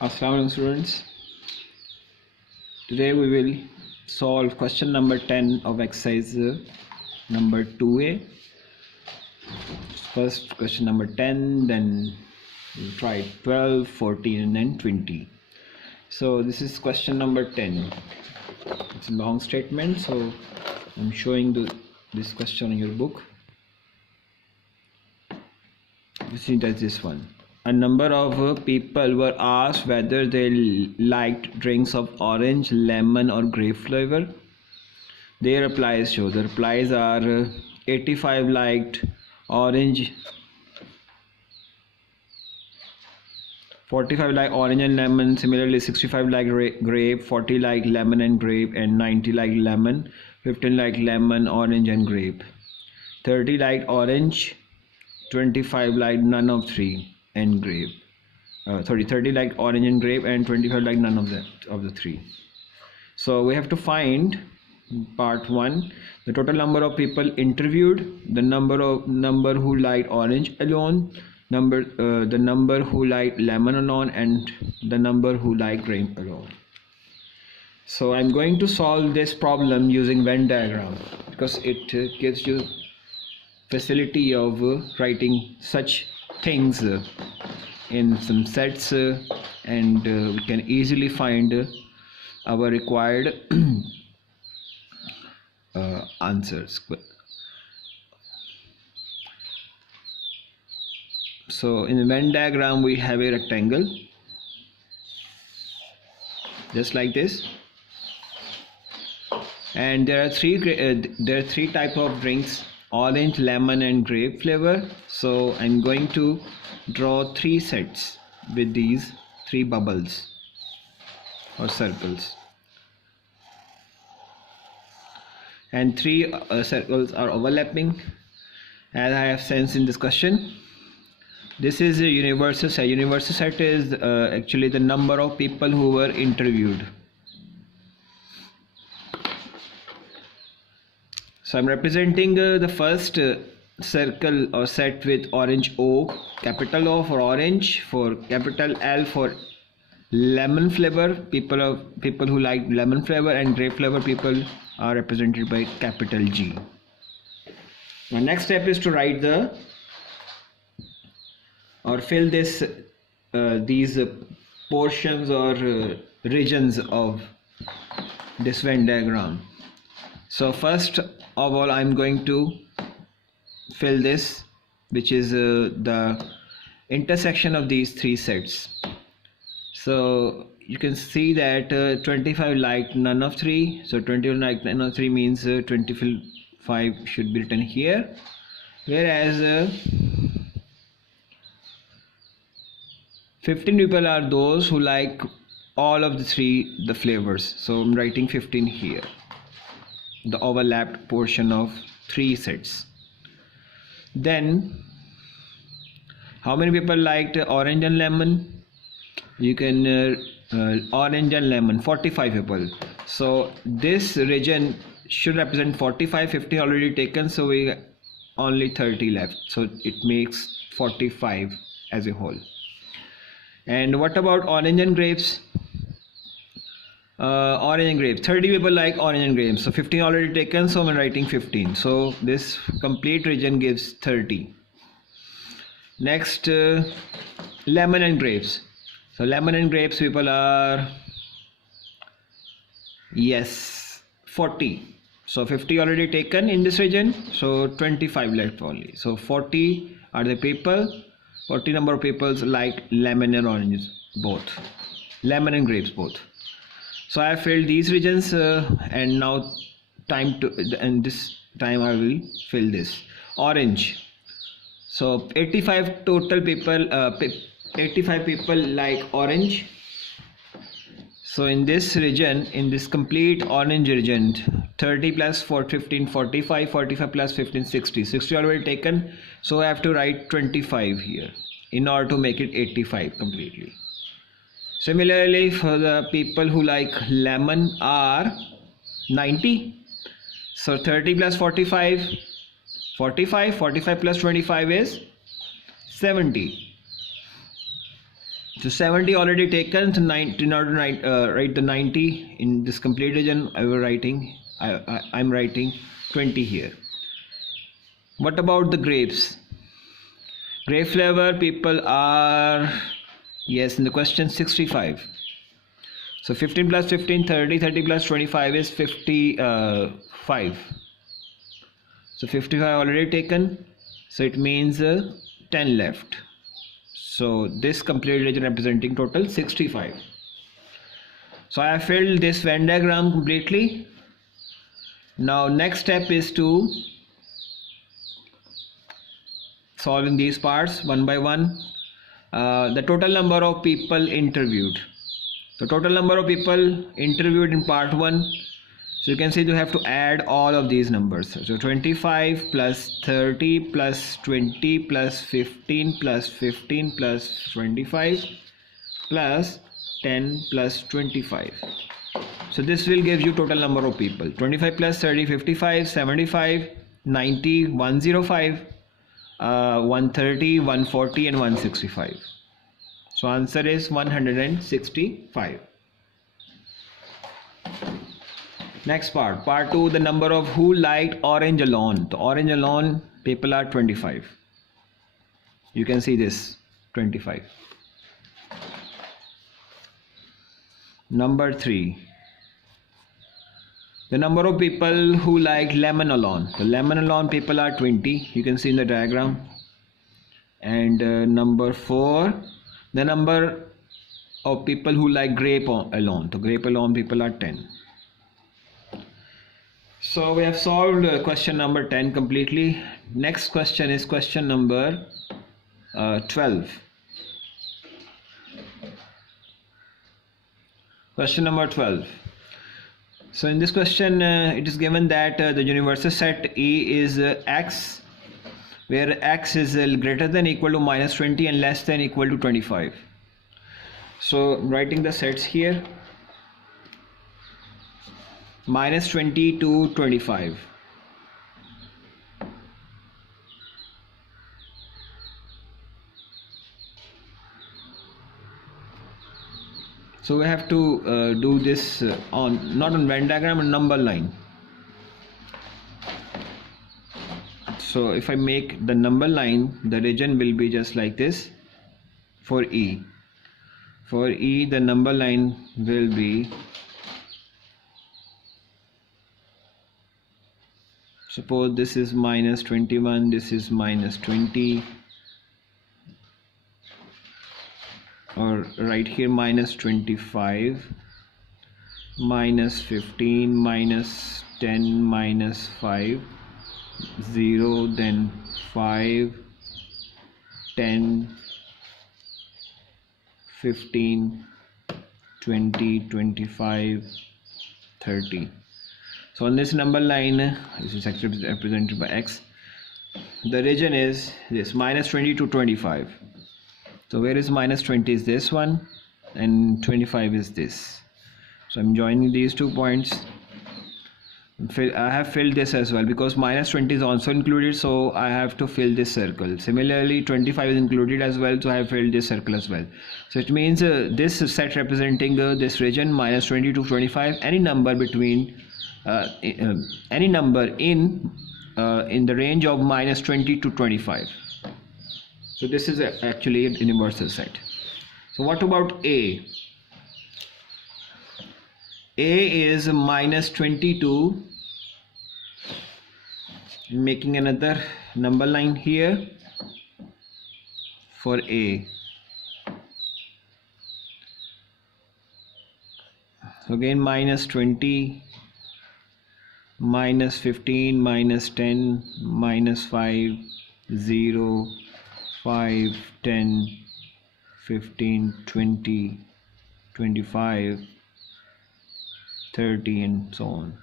Assalamualaikum students. Today we will solve question number 10 of exercise number 2a. First question number 10, then we'll try 12, 14 and then 20. So this is question number 10. It's a long statement, so I'm showing this question in your book. This is this one. A number of people were asked whether they liked drinks of orange, lemon or grape flavor. Their replies show. The replies are 85 liked orange, 45 like orange and lemon, similarly 65 like grape, 40 like lemon and grape, and 90 like lemon, 15 like lemon, orange and grape, 30 like orange, 25 like none of three and grape. 30 like orange and grape, and 25 like none of the three. So we have to find part 1 the total number of people interviewed, the number who liked orange alone, the number who liked lemon alone, and the number who liked grape alone. So I'm going to solve this problem using Venn diagram because it gives you facility of writing such things in some sets, and we can easily find our required answers. So in the Venn diagram we have a rectangle just like this, and there are three type of drinks: orange, lemon and grape flavor. So I'm going to draw 3 sets with these 3 bubbles or circles, and 3 circles are overlapping, as I have sensed in this question. This is a universal set. Universal set is actually the number of people who were interviewed. So I'm representing the first circle or set with orange O, capital O for orange, for capital L for lemon flavor, people who like lemon flavor, and grape flavor people are represented by capital G. Now next step is to write fill this these portions or regions of this Venn diagram. So first of all I'm going to fill this, which is the intersection of these 3 sets. So you can see that 25 liked none of 3, so 21 liked none of 3 means 25 should be written here, whereas 15 people are those who like all of the flavors, so I'm writing 15 here, the overlapped portion of 3 sets. Then how many people liked orange and lemon? You can orange and lemon, 45 people. So this region should represent 45. 50 already taken, so we only 30 left, so it makes 45 as a whole. And what about orange and grapes? Orange and grapes, 30 people like orange and grapes, so 15 already taken, so I'm writing 15. So this complete region gives 30. Next, lemon and grapes. So lemon and grapes people are 40. So 50 already taken in this region, so 25 left only. So 40 are the people. 40 number of people like lemon and oranges both, lemon and grapes both. So I have filled these regions, and now this time I will fill this orange. So 85 total people, 85 people like orange. So in this region, in this complete orange region, 30 plus 4, 15, 45, 45 plus 15, 60. 60 already taken, so I have to write 25 here in order to make it 85 completely. Similarly, for the people who like lemon are 90. So 30 plus 45, 45 plus 25 is 70. So 70 already taken. So 90, in order to write the 90 in this complete region, I'm writing 20 here. What about the grapes? Grape flavor people are, yes, in the question 65. So 15 plus 15, 30, 30 plus 25 is 55. So 55 already taken. So it means 10 left. So this complete region representing total 65. So I have filled this Venn diagram completely. Now next step is to solving these parts one by one. The total number of people interviewed. The total number of people interviewed in part 1. So you can see you have to add all of these numbers. So 25 plus 30 plus 20 plus 15 plus 15 plus 25 plus 10 plus 25. So this will give you total number of people. 25 plus 30, 55, 75, 90, 105, 130, 140 and 165. So answer is 165. Next part 2, the number of who liked orange alone. The orange alone people are 25. You can see this 25. Number 3, the number of people who like lemon alone. The lemon alone people are 20. You can see in the diagram. And number 4, the number of people who like grape alone. The grape alone people are 10. So we have solved question number 10 completely. Next question is question number 12. Question number 12. So in this question it is given that the universal set E is X, where X is greater than or equal to minus 20 and less than or equal to 25. So writing the sets here, minus 20 to 25. So we have to do this on not on Venn diagram, on number line. So if I make the number line, the region will be just like this for E. For E, the number line will be, suppose this is minus 21, this is minus 20, or right here minus 25, minus 15, minus 10, minus 5, 0, then 5, 10, 15, 20, 25, 30. So on this number line, this is actually represented by X, the region is this minus 20 to 25. So where is minus 20 is this one, and 25 is this. So I'm joining these 2 points. I have filled this as well because minus 20 is also included, so I have to fill this circle. Similarly 25 is included as well, so I have filled this circle as well. So it means this set representing this region minus 20 to 25, any number between any number in the range of minus 20 to 25. So this is actually a universal set. So what about A? A is minus 22. Making another number line here for A. So again minus 20, minus 15, minus 10, minus 5, 0, 5, 10, 15, 20, 25, 30 and so on.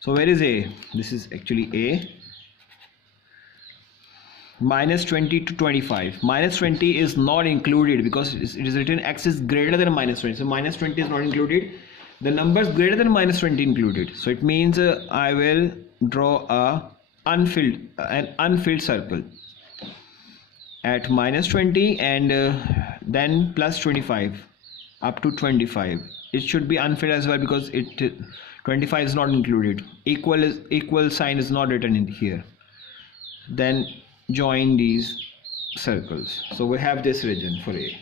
So where is A? This is actually A. Minus 20 to 25. Minus 20 is not included because it is written X is greater than minus 20. So minus 20 is not included. The numbers greater than minus 20 included. So it means I will draw an unfilled circle. at minus 20 and then plus 25 up to 25. It should be unfilled as well because it 25 is not included. Equal sign is not written in here. Then join these circles. So we have this region for A.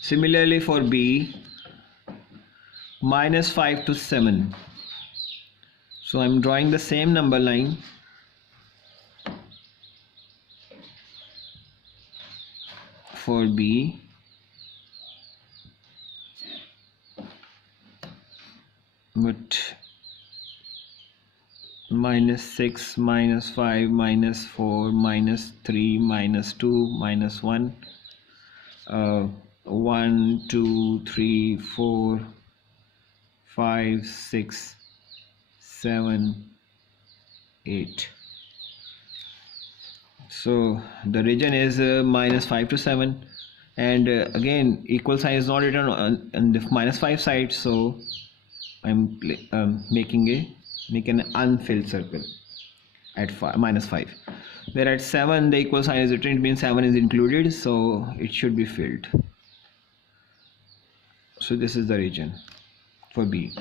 Similarly for B, minus 5 to 7. So I'm drawing the same number line for B. But minus 6, minus 5, minus 4, minus 3, minus 2, minus 1, 1, 2, 3, 4, 5, 6, 7, 8. So the region is minus 5 to 7, and again equal sign is not written on the minus 5 side, so I'm making an unfilled circle at minus 5. Where at 7 the equal sign is written, it means 7 is included, so it should be filled. So this is the region for B.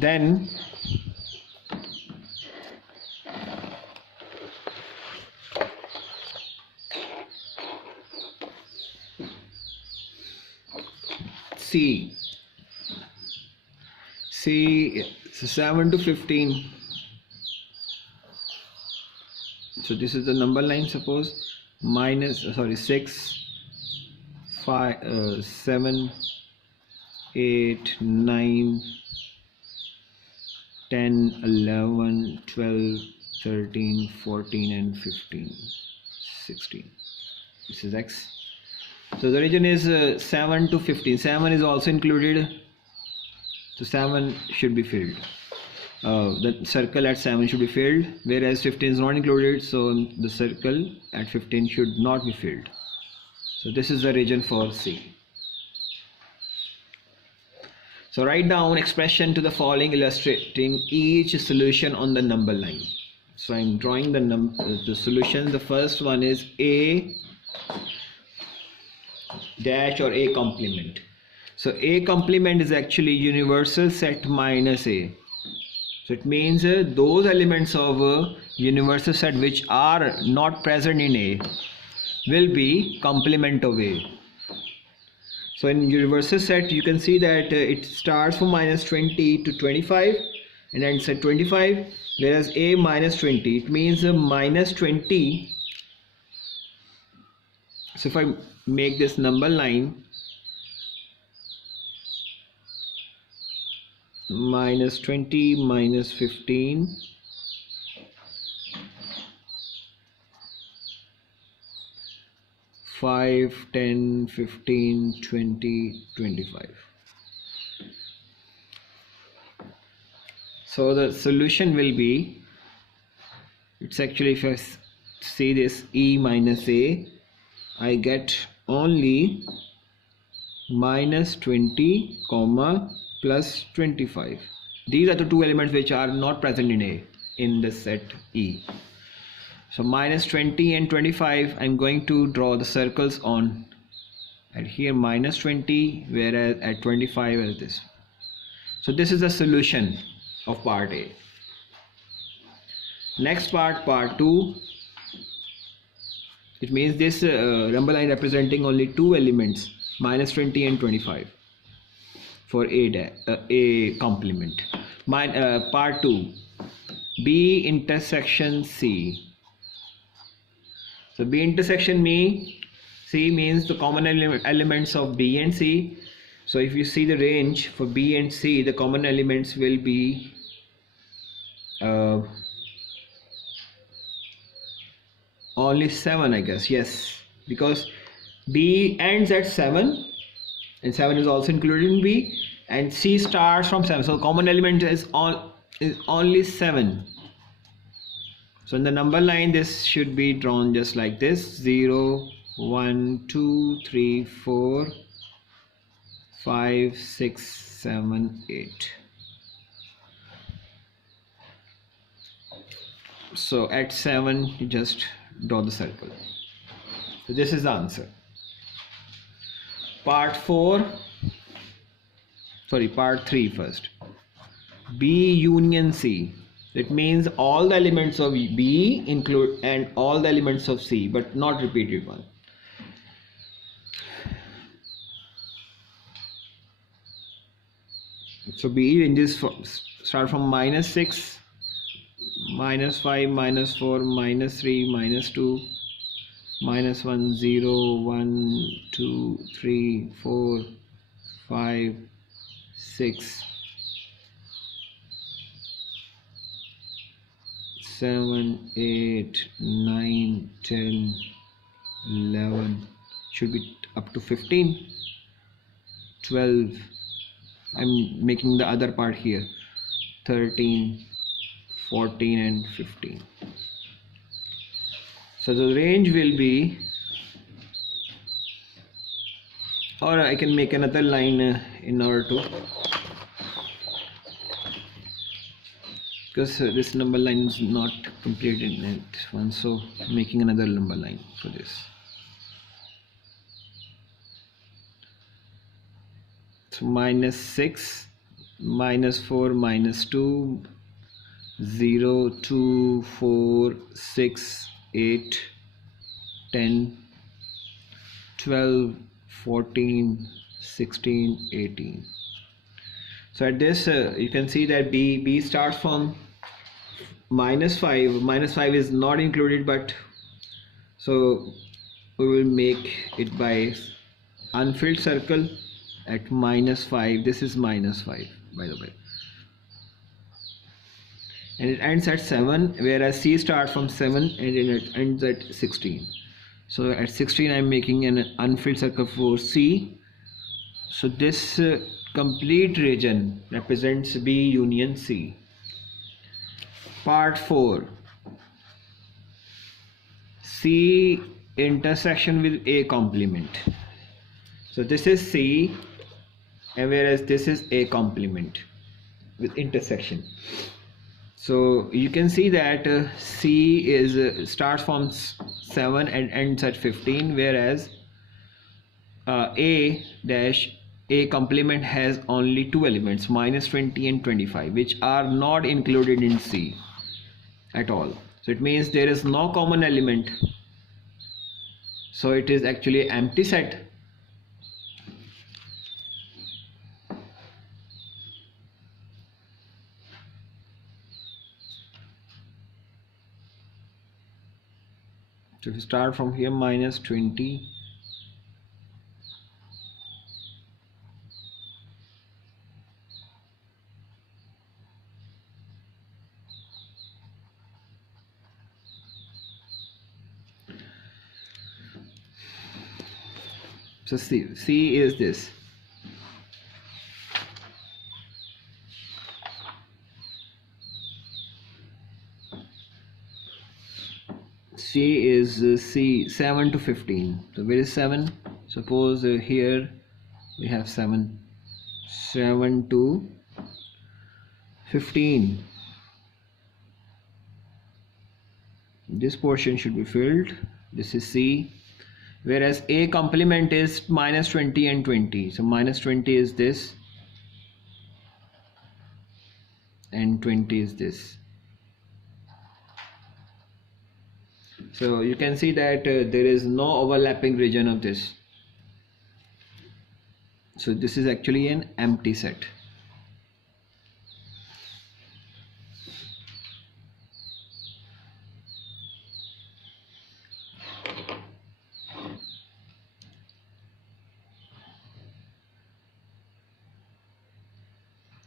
Then C, 7 to 15. So this is the number line, suppose minus 6, 5, 7, 8, 9, 10, 11, 12, 13, 14 and 15, 16. This is X. So the region is 7 to 15. 7 is also included, so 7 should be filled. The circle at 7 should be filled, whereas 15 is not included, so the circle at 15 should not be filled. So this is the region for C. So write down expression to the following illustrating each solution on the number line. So I'm drawing the solution. The first one is A dash or A complement. So A complement is actually universal set minus A. So it means those elements of a universal set which are not present in A will be complement of A. So in universal set you can see that it starts from minus 20 to 25 and ends at 25, whereas A minus 20, it means minus 20. So if I make this number line minus 20, minus 15, five, 10, 15, 20, 25. So the solution will be, it's actually, if I see this E minus A, I get only minus 20 comma plus 25. These are the two elements which are not present in A in the set E. So minus 20 and 25, I'm going to draw the circles on at here minus 20, whereas at 25 is this. So this is the solution of part A. Next part 2. It means this number line representing only two elements, minus 20 and 25 for A complement. Part 2, B intersection C. So B intersection C means the common elements of B and C. So if you see the range for B and C, the common elements will be only 7, I guess. Yes, because B ends at 7 and 7 is also included in B, and C starts from 7, so common element is only 7. So in the number line this should be drawn just like this: 0, 1, 2, 3, 4, 5, 6, 7, 8. So at 7 you just draw the circle. So this is the answer. Part 3 first. B union C. It means all the elements of B include and all the elements of C, but not repeated one. So B ranges start from -6, -5, -4, -3, -2, -1, 0, 1, 2, 3, 4, 5, 6, 7, 8, 9, 10, 11, should be up to 15, 12. I'm making the other part here, 13, 14 and 15. So the range will be, or I can make another line in order to, because this number line is not complete in it one, so making another number line for this. So -6, -4, -2, 0, 2, 4, 6, 8, 10, 12, 14, 16, 18. So at this you can see that B starts from -5. -5 is not included, but so we will make it by unfilled circle at -5. This is -5, by the way, and it ends at 7, whereas C starts from 7 and it ends at 16. So at 16 I'm making an unfilled circle for C. So this complete region represents B union C. Part 4. C intersection with A complement. So this is C, and whereas this is A complement with intersection. So you can see that C is starts from 7 and ends at 15, whereas A complement has only two elements, -20 and 25, which are not included in C at all. So it means there is no common element. So it is actually an empty set. So if you start from here, -20, so C is this. C is C 7 to 15. So where is 7? Suppose here we have 7 to 15. This portion should be filled. This is C. Whereas A complement is -20 and 20. So -20 is this and 20 is this. So you can see that there is no overlapping region of this. So this is actually an empty set.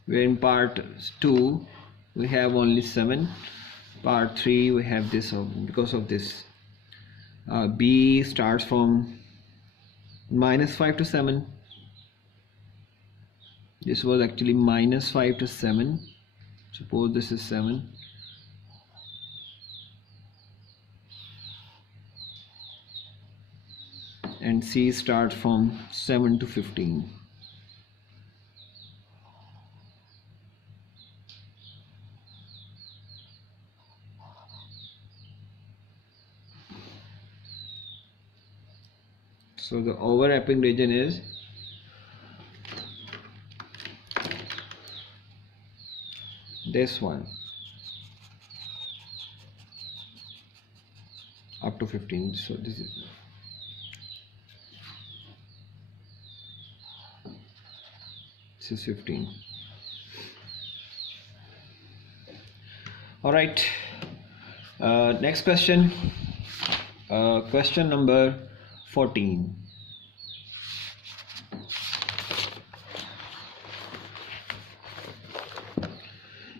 Where in part 2 we have only 7, part 3 we have this. Because of this, B starts from -5 to 7. This was actually -5 to 7. Suppose this is 7. And C starts from 7 to 15. So the overlapping region is this one up to 15. So this is 15. All right, next question, question number 14.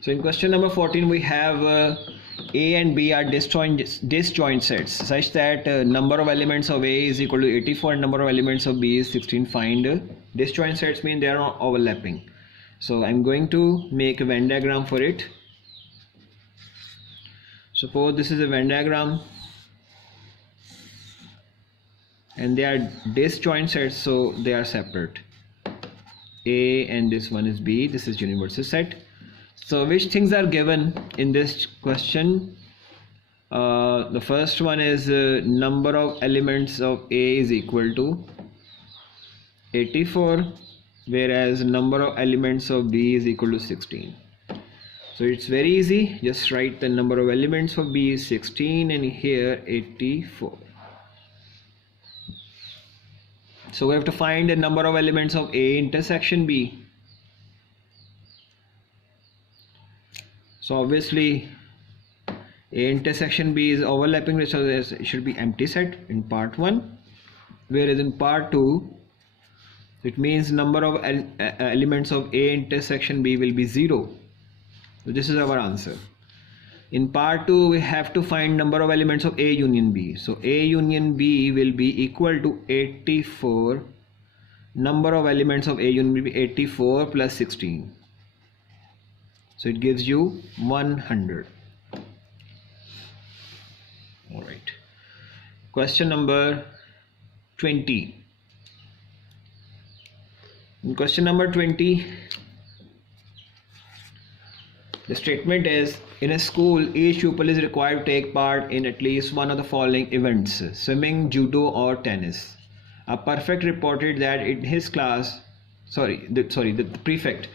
So in question number 14 we have A and B are disjoint sets such that number of elements of A is equal to 84 and number of elements of B is 16. Find disjoint sets mean they are not overlapping. So I'm going to make a Venn diagram for it. Suppose this is a Venn diagram and they are disjoint sets, so they are separate. A and this one is B, this is universal set. So which things are given in this question? The first one is number of elements of A is equal to 84, whereas number of elements of B is equal to 16. So it's very easy, just write the number of elements of B is 16 and here 84. So we have to find the number of elements of A intersection B. So obviously A intersection B is overlapping, so it should be empty set in part 1, whereas in part 2 it means number of elements of A intersection B will be 0. So this is our answer. In part 2 we have to find number of elements of A union B. So A union B will be equal to 84. Number of elements of A union B will be 84 plus 16. So it gives you 100. All right. Question number 20. In question number 20, the statement is, in a school, each pupil is required to take part in at least one of the following events: swimming, judo, or tennis. A prefect reported that in his class, the prefect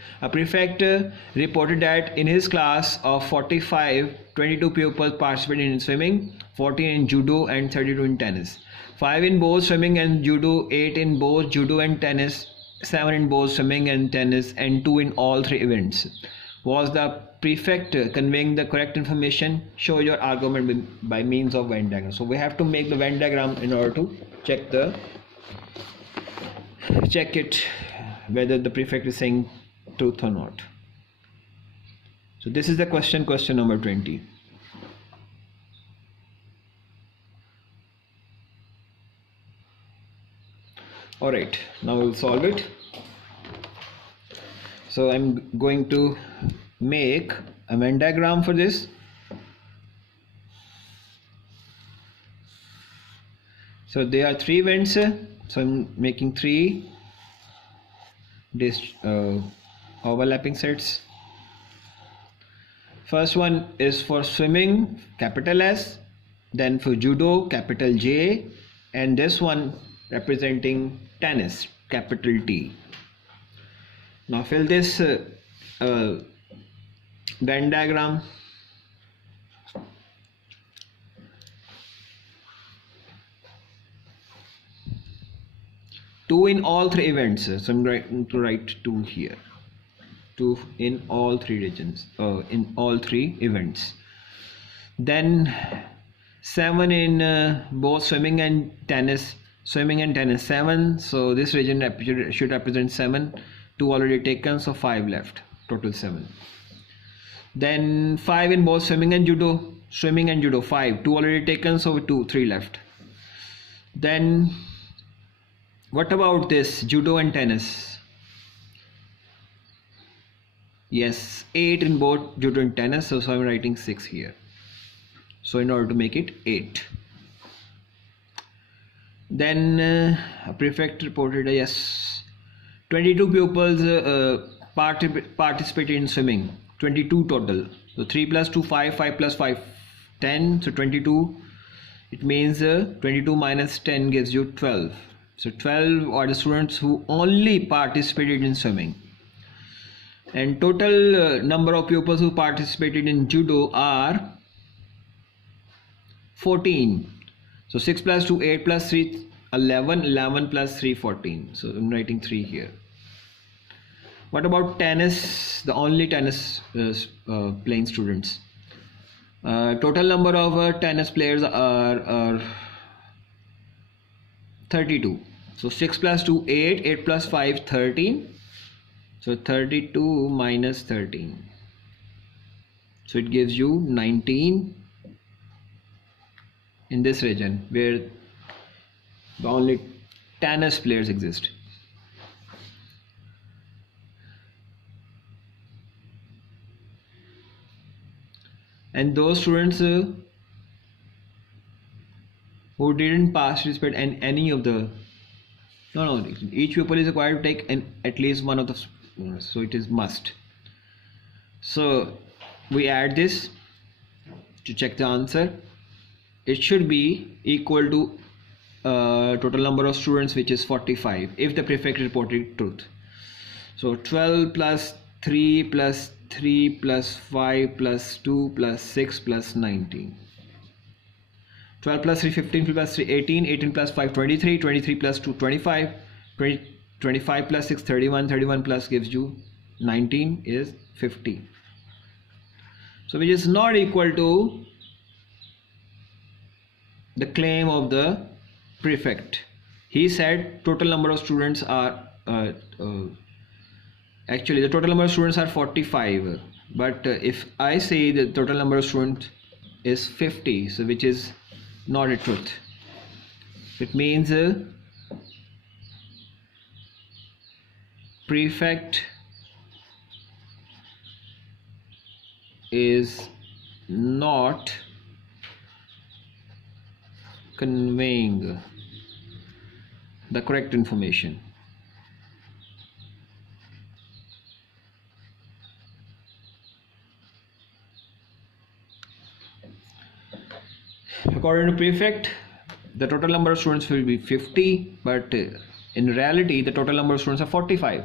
reported that in his class of 45, 22 pupils participated in swimming, 14 in judo, and 32 in tennis. 5 in both swimming and judo, 8 in both judo and tennis, 7 in both swimming and tennis, and 2 in all 3 events. Was the prefect conveying the correct information? Show your argument by means of Venn diagram. So we have to make the Venn diagram in order to check it whether the prefect is saying truth or not. So this is the question number 20. All right, now we'll solve it. So I'm going to make a Venn diagram for this. So there are 3 vents, so I'm making 3 overlapping sets. First one is for swimming, capital S, then for judo, capital J, and this one representing tennis, capital T. Now fill this Venn diagram. Two in all 3 events, so I'm going to write 2 here. 2 in all 3 regions, in all 3 events. Then 7 in both swimming and tennis. 7. So this region should represent 7. 2 already taken, so 5 left, total 7. Then 5 in both swimming and judo, 5. 2 already taken, so 3 left. Then what about this judo and tennis? Yes, 8 in both judo and tennis, so I'm writing 6 here. So in order to make it 8. Then a prefect reported, yes, 22 pupils participated in swimming, 22 total. So 3 plus 2, 5, 5 plus 5, 10. So 22, it means 22 minus 10 gives you 12. So 12 are the students who only participated in swimming. And total number of pupils who participated in judo are 14. So 6 plus 2, 8 plus 3, 11, 11 plus 3, 14. So I'm writing 3 here. What about tennis? The only tennis playing students. Total number of tennis players are 32. So 6 plus 2, 8, 8 plus 5, 13. So 32 minus 13. So it gives you 19 in this region where the only tennis players exist. And those students who didn't participate in any of the each pupil is required to take at least one of the, so it is must. So we add this to check the answer. It should be equal to total number of students, which is 45 if the prefect reported truth. So 12 plus 3 plus 3 plus 5 plus 2 plus 6 plus 19. 12 plus 3, 15 plus 3, 18, 18 plus 5, 23, 23 plus 2, 25, 25 plus 6, 31, 31 plus gives you 19 is 50. So which is not equal to the claim of the prefect. He said total number of students are actually the total number of students are 45, but if I say the total number of students is 50, so which is not a truth. It means prefect is not conveying the correct information. According to prefect, the total number of students will be 50, but in reality the total number of students are 45.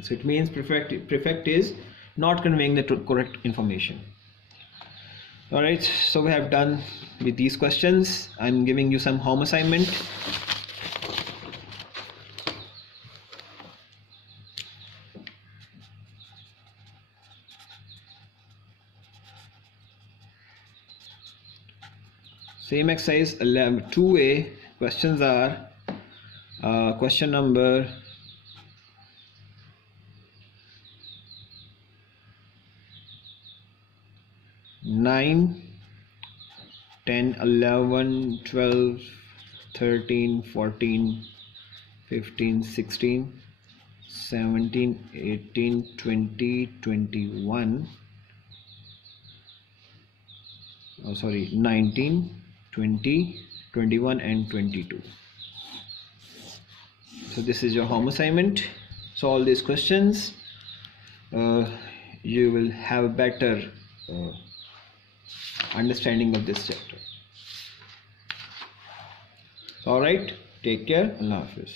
So it means prefect is not conveying the correct information. Alright, so we have done with these questions. I'm giving you some home assignment. Same exercise 2A. Questions are question number 9, 10, 11, 12, 13, 14, 15, 16, 17, 18, 20, 21. 19, 20, 21 and 22. So this is your home assignment. Solve these questions. You will have a better understanding of this chapter. Alright, take care. Allah Hafiz.